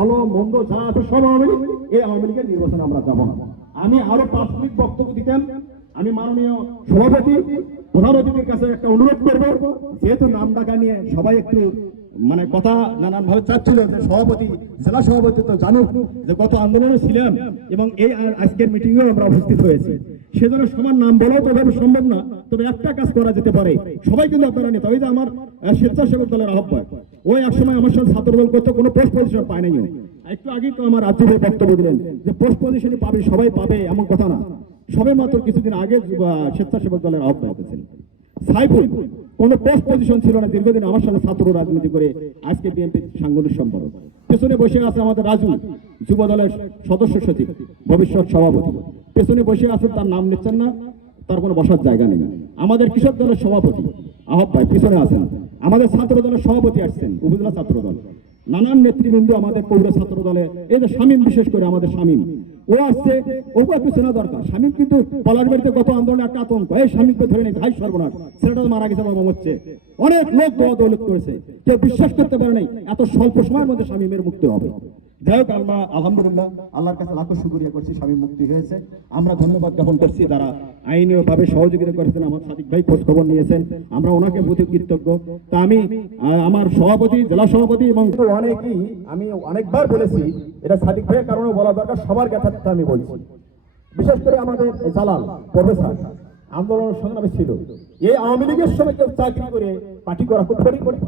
ভালো মন্দ যা আছে সব আওয়ামী লীগ, এই আওয়ামী লীগের নির্বাচনে আমরা যাব না। আমি আরো প্রাথমিক বক্তব্য দিতেন। আমি মাননীয় সভাপতি প্রধান অতিথির কাছে একটা অনুরোধ করবো, যেহেতু নাম ডাকা নিয়ে সবাই একটু মানে কথা নানান ভাবে চাচ্ছিল, যে সভাপতি জেলা সভাপতি তো জানুক যে গত আন্দোলনে ছিলাম এবং এই আজকের মিটিংয়েও আমরা উপস্থিত হয়েছি, সেজন্য সবার নাম বলাও তো ভাবে সম্ভব না। তবে একটা কাজ করা যেতে পারে, সবাই কিন্তু আপনারা নেতা, ওই যে আমার স্বেচ্ছাসেবক দলের আহ্বায়ক, ওই একসময় আমার সাথে ছাত্রদল করতে কোনো পোস্ট পজিশন পায় নাই। একটু আগেই তো আমার রাজ্য ভাই বক্তব্য দিলেন যে পোস্ট পজিশনই পাবে, সবাই পাবে এমন কথা না। সবে মাত্র কিছুদিন আগে স্বেচ্ছাসেবক দলের আহ্বায়ক ছিলেন সাইফুল, কোন পোস্ট পজিশন ছিল না, দীর্ঘদিন আমার সাথে ছাত্র রাজনীতি করে আজকে বিএনপির সাংগঠনিক সম্পাদক। পেছনে বসে আছে আমাদের রাজু, যুব দলের সদস্য সচিব, ভবিষ্যৎ সভাপতি, পেছনে বসে আছেন, তার নাম নিচ্ছেন না, তার কোনো বসার জায়গা নেই। আমাদের কৃষক দলের সভাপতি আহ্বায়ক পিছনে আছেন, আমাদের ছাত্র দলের সভাপতি আসছেন, উপজেলা ছাত্র দল, নানান নেতৃবৃন্দ আমাদের পৌর ছাত্র দলে, এই যে শামীম, বিশেষ করে আমাদের শামীম ও আসছে, ওকে একটু চেনা দরকার। শামীম কিন্তু পলাশবাড়িতে গত আন্দোলনে একটা আতঙ্ক, এই শামীমকে ধরে নেই, ভাই সর্বনাশ, ছেলেটা মারা গেছে আমার মনে হচ্ছে। অনেক লোক দোয়া দৌলত করেছে, কেউ বিশ্বাস করতে পারে নাই এত স্বল্প সময়ের মধ্যে শামীমের মুক্তি হবে। যাই হোক, আমরা আলহামদুলিল্লাহ আল্লাহর কাছে লাখো শুকরিয়া করছি, শামীম মুক্তি হয়েছে। আমরা ধন্যবাদ জ্ঞাপন করছি যারা আইনীয় ভাবে সহযোগিতা করেছেন। আমার সাদিক ভাই খোঁজ খবর নিয়েছেন, আমরা ওনাকে প্রতি কৃতজ্ঞ। তা আমি আমার সভাপতি, জেলা সভাপতি এবং অনেকেই, আমি অনেকবার বলেছি, এটা সাদিক ভাইয়ের কারণে বলা দরকার, সবার জ্ঞাতার্থে আমি বলছি। বিশেষ করে আমাদের জালাল প্রফেসর আন্দোলনের সংগ্রামে ছিল, এই আওয়ামী লীগের সময় কেউ চাকরি করে পার্টি করা খুব করে।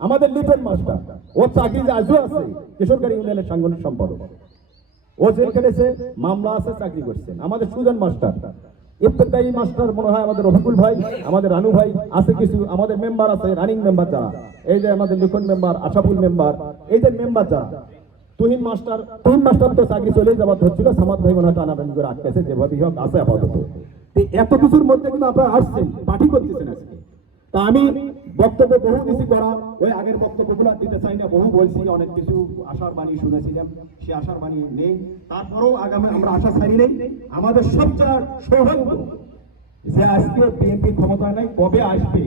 আমাদের লিটন মাস্টার, ওর চাকরি যে আজও আছে, কিশোরগঞ্জ ইউনিয়নের সাংগঠনিক সম্পাদক, ও জেল খেটেছে, মামলা আছে, চাকরি করছেন। আমাদের সুজন মাস্টার, ইফতেদায়ী মাস্টার, মনে হয় আমাদের রফিকুল ভাই, আমাদের রানু ভাই আছে, কিছু আমাদের মেম্বার আছে, রানিং মেম্বার যারা, এই যে আমাদের লিখন মেম্বার, আশাফুল মেম্বার, এই যে মেম্বার যারা, তুহিন মাস্টার তো চাকরি চলে যাবার ধরছিল, সামাদ ভাই মনে হয় টানাটানি করে আটকেছে, যেভাবে হোক আছে আপাতত। এত কিছুর মধ্যে কিন্তু আপনারা আসছেন, পার্টি করতেছেন আজকে। তা আমি বক্তব্য বহু কিছু করা, ওই আগের বক্তব্যগুলো দিতে চাই না, বহু বলছি, অনেক কিছু আশার বাণী শুনেছিলাম, সে আশার বাণী নেই। তারপরেও আগামী আমরা আশা ছাড়ি নেই। আমাদের সবচেয়ে সৌভাগ্য যে আজকে বিএনপি ক্ষমতায় নাই, কবে আসবে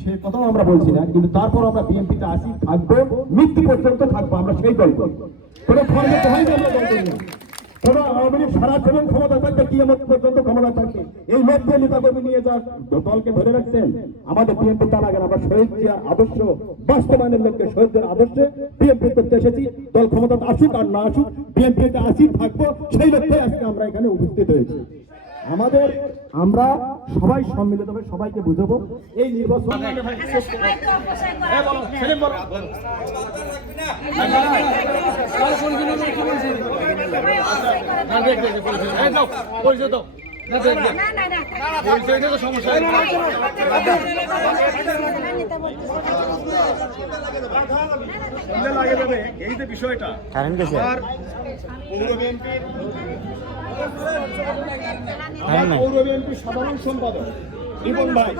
সে কথাও আমরা বলছি না, কিন্তু তারপর আমরা বিএনপিতে আসি, থাকবো, মৃত্যু পর্যন্ত থাকবো, আমরা সেই দল করি। কোনো ধর্মে আমরা দল করি না। কোন আওয়ামী লীগ সারা জীবন ক্ষমতা থাকবে, কিয়ামত পর্যন্ত ক্ষমতা থাকবে, এই লোক দিয়ে নেতাকর্মী নিয়ে যা দলকে ধরে রাখছেন। আমাদের বিএনপি তার আগে আমরা শহীদ জিয়ার আদর্শ বাস্তবায়নের লক্ষ্যে, শহীদদের আদর্শে বিএনপি করতে এসেছি। দল ক্ষমতা আসুক আর না আসুক, বিএনপিতে আসি, থাকবো, সেই লক্ষ্যে আজকে আমরা এখানে উপস্থিত হয়েছি। আমাদের আমরা সবাই সম্মিলিতভাবে সবাইকে বুঝাবো এই নির্বাচন। এই যে বিষয়টা পৌর বিএনপির সাধারণ সম্পাদক রিপন ভাই,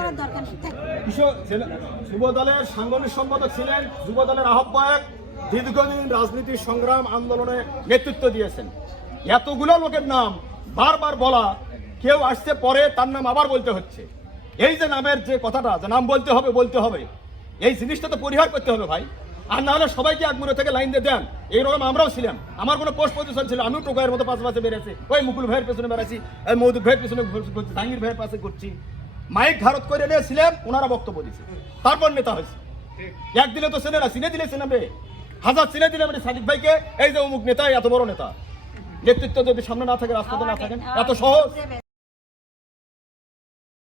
যুব দলের সাংগঠনিক সম্পাদক ছিলেন, যুব দলের আহ্বায়ক, দীর্ঘদিন রাজনীতি সংগ্রাম আন্দোলনে নেতৃত্ব দিয়েছেন। এতগুলো লোকের নাম বারবার বলা, কেউ আসছে পরে তার নাম আবার বলতে হচ্ছে। এই যে নামের যে কথাটা, যে নাম বলতে হবে, এই জিনিসটা তো পরিহার করতে হবে ভাই। আর না হলে সবাইকে একমুড়ে থেকে লাইন দিয়ে দেন। এইরকম আমরাও ছিলাম, আমার কোনো পোস্ট পজিশন ছিল, আমিও টোকাইয়ের মতো পাশে বেড়েছি, ওই মুকুল ভাইয়ের পেছনে বেড়াচ্ছি, মৌদুদ ভাইয়ের পেছনে ঘুরছি, জাহাঙ্গীর ভাইয়ের পাশে করছি, মাইক ভারত করে নিয়েছিলাম, ওনারা বক্তব্য দিচ্ছে, তারপর নেতা হয়েছে। একদিনে তো চেনে না, চিনে দিলে চেনাবে, হাজার চিনে দিলে মানে সাদিক ভাইকে, এই যে অমুক নেতা, এত বড় নেতা। নেতৃত্ব যদি সামনে না থাকে, রাস্তাতে না থাকেন, এত সহজ